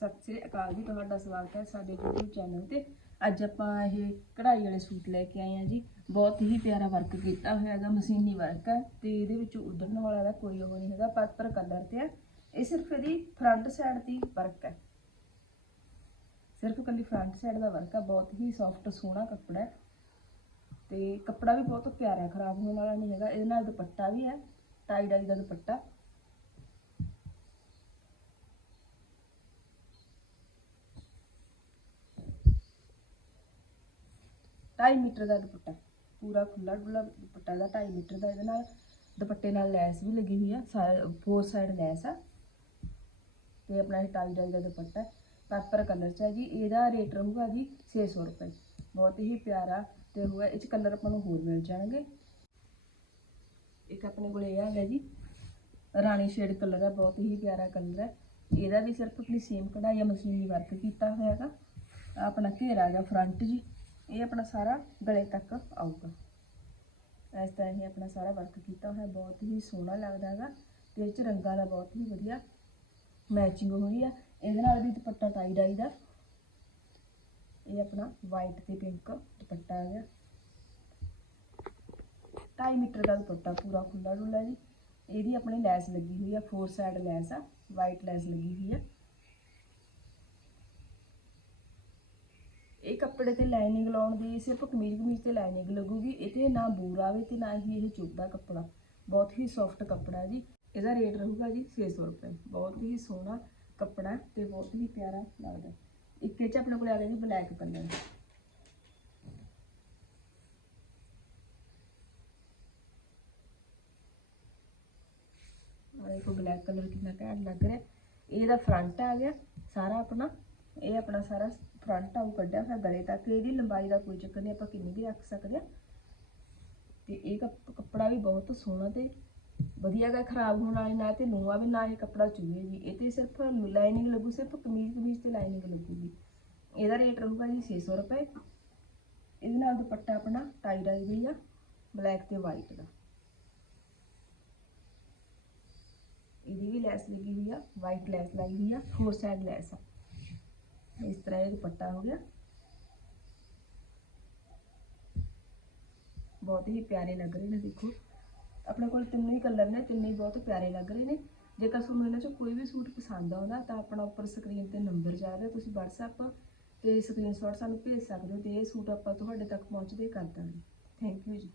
ਸਤਿ ਸ੍ਰੀ ਅਕਾਲ ਜੀ, ਤੁਹਾਡਾ ਸਵਾਗਤ ਹੈ ਸਾਡੇ YouTube ਚੈਨਲ ਤੇ। ਅੱਜ ਆਪਾਂ ਇਹ ਕਢਾਈ ਵਾਲੇ ਸੂਟ ਲੈ ਕੇ ਆਏ ਆ ਜੀ। ਬਹੁਤ ਹੀ ਪਿਆਰਾ ਵਰਕ ਕੀਤਾ ਹੋਇਆ ਹੈਗਾ, ਮਸ਼ੀਨੀ ਵਰਕ ਹੈ ਤੇ ਇਹਦੇ ਵਿੱਚ ਉਧੜਨ ਵਾਲਾ ਦਾ ਕੋਈ ਉਹ ਨਹੀਂ ਹੈਗਾ ਪਰਪਰ ਕਲਰ ਤੇ ਹੈ। ਇਹ ਸਿਰਫ ਇਹਦੀ ਫਰੰਟ ਸਾਈਡ ਦੀ ਵਰਕ ਹੈ। ਸਿਰਫ ਕੱਲੀ ਫਰੰਟ ਸਾਈਡ ਦਾ ਵਰਕ ਹੈ, ਬਹੁਤ ਹੀ ਸੌਫਟ ਸੋਹਣਾ ਕੱਪੜਾ ਹੈ। ਤੇ ਕੱਪੜਾ ਵੀ ਬਹੁਤ ਪਿਆਰਾ ਖਰਾਬ ਹੋਣ ਵਾਲਾ ਨਹੀਂ ਹੈਗਾ। ਇਹਦੇ ਨਾਲ ਦੁਪੱਟਾ ਵੀ ਹੈ ਟਾਈ ਡਾਈ ਦਾ ਦੁਪੱਟਾ। ਢਾਈ ਮੀਟਰ ਦਾ ਦੁਪੱਟਾ, ਪੂਰਾ ਖੁੱਲਾ ਡੁੱਲਾ ਦੁਪੱਟਾ ਦਾ 2.5 ਮੀਟਰ ਦਾ, ਇਹਦੇ ਨਾਲ ਦੁਪੱਟੇ ਨਾਲ ਲੈਸ ਵੀ ਲੱਗੀ ਹੋਈ ਆ ਫੋਰ ਸਾਈਡ ਲੈਸ ਆ, ਤੇ ਆਪਣਾ ਇਹ ਟਾਈ ਡਾਈ ਦਾ ਦੁਪੱਟਾ ਪਰਪਰ ਕਲਰ ਚ ਹੈ ਜੀ, ਇਹਦਾ ਰੇਟ ਰਹੂਗਾ ਜੀ 600 ਰੁਪਏ। ਬਹੁਤ ਹੀ ਪਿਆਰਾ ਤੇ ਹੋਇਆ ਇਹ ਚ ਕਲਰ ਆਪਾਂ ਨੂੰ ਹੋਰ ਮਿਲ ਜਾਣਗੇ। ਇੱਕ ਆਪਣੇ ਕੋਲ ਇਹ ਹੈਗਾ ਜੀ, ਰਾਣੀ ਸ਼ੇਡ ਕਲਰ ਹੈ ਬਹੁਤ ਹੀ ਪਿਆਰਾ ਕਲਰ ਹੈ ਇਹਦਾ ਵੀ ਸਿਰਫ ਆਪਣੀ ਸੇਮ ਕਢਾਈ ਮਸ਼ੀਨੀ ਵਰਕ ਕੀਤਾ ਹੋਇਆ ਹੈਗਾ। ਆਪਣਾ ਘੇਰਾ ਹੈਗਾ ਫਰੰਟ ਜੀ। ਇਹ ਆਪਣਾ ਸਾਰਾ ਗਲੇ ਤੱਕ ਆਊਗਾ। ਇਸ ਤਰ੍ਹਾਂ ਹੀ ਆਪਣਾ ਸਾਰਾ ਵਰਕ ਕੀਤਾ ਹੋਇਆ, ਬਹੁਤ ਹੀ ਸੋਹਣਾ ਲੱਗਦਾ ਹੈਗਾ ਤੇ ਇਹ ਚ ਰੰਗਾਂ ਦਾ ਬਹੁਤ ਹੀ ਵਧੀਆ ਮੈਚਿੰਗ ਹੋਈ ਆ। ਇਹਦੇ ਨਾਲ ਵੀ ਦੁਪੱਟਾ ਟਾਈ ਡਾਈ ਦਾ। ਇਹ ਆਪਣਾ ਵਾਈਟ ਤੇ ਪਿੰਕ ਦੁਪੱਟਾ ਆ ਗਿਆ। 2.5 ਮੀਟਰ ਦਾ ਦੁਪੱਟਾ ਪੂਰਾ ਖੁੱਲਾ ਡੁੱਲਾ ਜੀ। ਇਹਦੀ ਆਪਣੀ ਲੈਸ ਲੱਗੀ ਹੋਈ ਆ ਫੋਰ ਸਾਈਡ ਲੈਸ ਆ ਵਾਈਟ ਲੈਸ ਲੱਗੀ ਹੋਈ ਆ। ਇਹ ਕੱਪੜੇ ਤੇ ਲਾਈਨਿੰਗ ਲਾਉਣ ਦੀ, ਸਿਰਫ ਕਮੀਜ਼ ਕਮੀਜ਼ ਤੇ ਲਾਈਨਿੰਗ ਲੱਗੂਗੀ। ਇਹ ਤੇ ਨਾ ਬੂਰ ਆਵੇ ਤੇ ਨਾ ਹੀ ਇਹ ਚੁੱਭਦਾ ਕੱਪੜਾ। ਬਹੁਤ ਹੀ ਸੌਫਟ ਕੱਪੜਾ ਜੀ। ਇਹਦਾ ਰੇਟ ਰਹੂਗਾ ਜੀ 600 ਰੁਪਏ। ਬਹੁਤ ਹੀ ਸੋਹਣਾ ਕੱਪੜਾ ਹੈ ਤੇ ਬਹੁਤ ਹੀ ਪਿਆਰਾ ਲੱਗਦਾ। ਇੱਕ ਇਹ ਚ ਆਪਣੇ ਕੋਲ ਆ ਗਿਆ ਜੀ ਬਲੈਕ ਕਲਰ ਆ ਦੇਖੋ ਬਲੈਕ ਕਲਰ ਕਿੰਨਾ ਘੈਂਟ ਲੱਗ ਰਿਹਾ। ਇਹਦਾ ਫਰੰਟ ਆ ਗਿਆ। ਸਾਰਾ ਆਪਣਾ ਇਹ ਆਪਣਾ ਸਾਰਾ ਫਰੰਟ ਆਉ ਕੱਢਿਆ ਹੋਇਆ ਗਲੇ ਤੱਕ। ਇਹਦੀ ਲੰਬਾਈ ਦਾ ਕੋਈ ਚੱਕਰ ਨਹੀਂ, ਆਪਾਂ ਕਿੰਨੀ ਵੀ ਰੱਖ ਸਕਦੇ ਆ। ਤੇ ਇਹ ਕੱਪ- ਕੱਪੜਾ ਵੀ ਬਹੁਤ ਸੋਹਣਾ ਤੇ ਵਧੀਆ ਗਾ, ਖਰਾਬ ਹੋਣ ਵਾਲੀ ਨਾ ਤੇ ਨੂਆ ਵੀ ਨਾ ਇਹ ਕੱਪੜਾ ਚੁਵੇ ਜੀ। ਇਹ ਤੇ ਸਿਰਫ ਲਾਈਨਿੰਗ ਲੱਗੂ, ਸਿਰਫ ਕਮੀਜ਼ ਕਮੀਜ਼ ਤੇ ਲਾਈਨਿੰਗ ਲੱਗੂਗੀ ਇਹਦਾ ਰੇਟ ਰਹੂਗਾ ਜੀ 600 ਰੁਪਏ। ਇਹਦੇ ਨਾਲ ਦੁਪੱਟਾ ਆਪਣਾ ਟਾਈ ਡਾਈ ਦੀ ਆ ਬਲੈਕ ਤੇ ਵਾਈਟ ਦਾ। ਇਹਦੀ ਵੀ ਲੈਸ ਲੱਗੀ ਹੋਈ ਆ ਵਾਈਟ ਲੈਸ ਲੱਗੀ ਹੋਈ ਆ ਫੋਰ ਸਾਈਡ ਲੈਸ ਆ। ਇਸ ਤਰ੍ਹਾਂ ਇਹ ਦੁਪੱਟਾ ਹੋ ਗਿਆ ਬਹੁਤ ਹੀ ਪਿਆਰੇ ਲੱਗ ਰਹੇ ਨੇ ਦੇਖੋ ਆਪਣੇ ਕੋਲ ਤਿੰਨੇ ਹੀ ਕਲਰ ਨੇ ਤਿੰਨੇ ਹੀ ਬਹੁਤ ਪਿਆਰੇ ਲੱਗ ਰਹੇ ਨੇ ਜੇਕਰ ਤੁਹਾਨੂੰ ਇਹਨਾਂ ਚੋਂ ਕੋਈ ਵੀ ਸੂਟ ਪਸੰਦ ਆਉਂਦਾ ਤਾਂ ਆਪਣਾ ਉੱਪਰ ਸਕਰੀਨ ਤੇ ਨੰਬਰ ਜਾ ਰਿਹਾ ਤੁਸੀਂ WhatsApp ਤੇ ਸਕਰੀਨਸ਼ਾਟ ਸਾਨੂੰ ਭੇਜ ਸਕਦੇ ਹੋ ਤੇ ਇਹ ਸੂਟ ਆਪਾਂ ਤੁਹਾਡੇ ਤੱਕ ਪਹੁੰਚਦੇ ਕਰ ਦਾਂਗੇ ਥੈਂਕ ਯੂ ਜੀ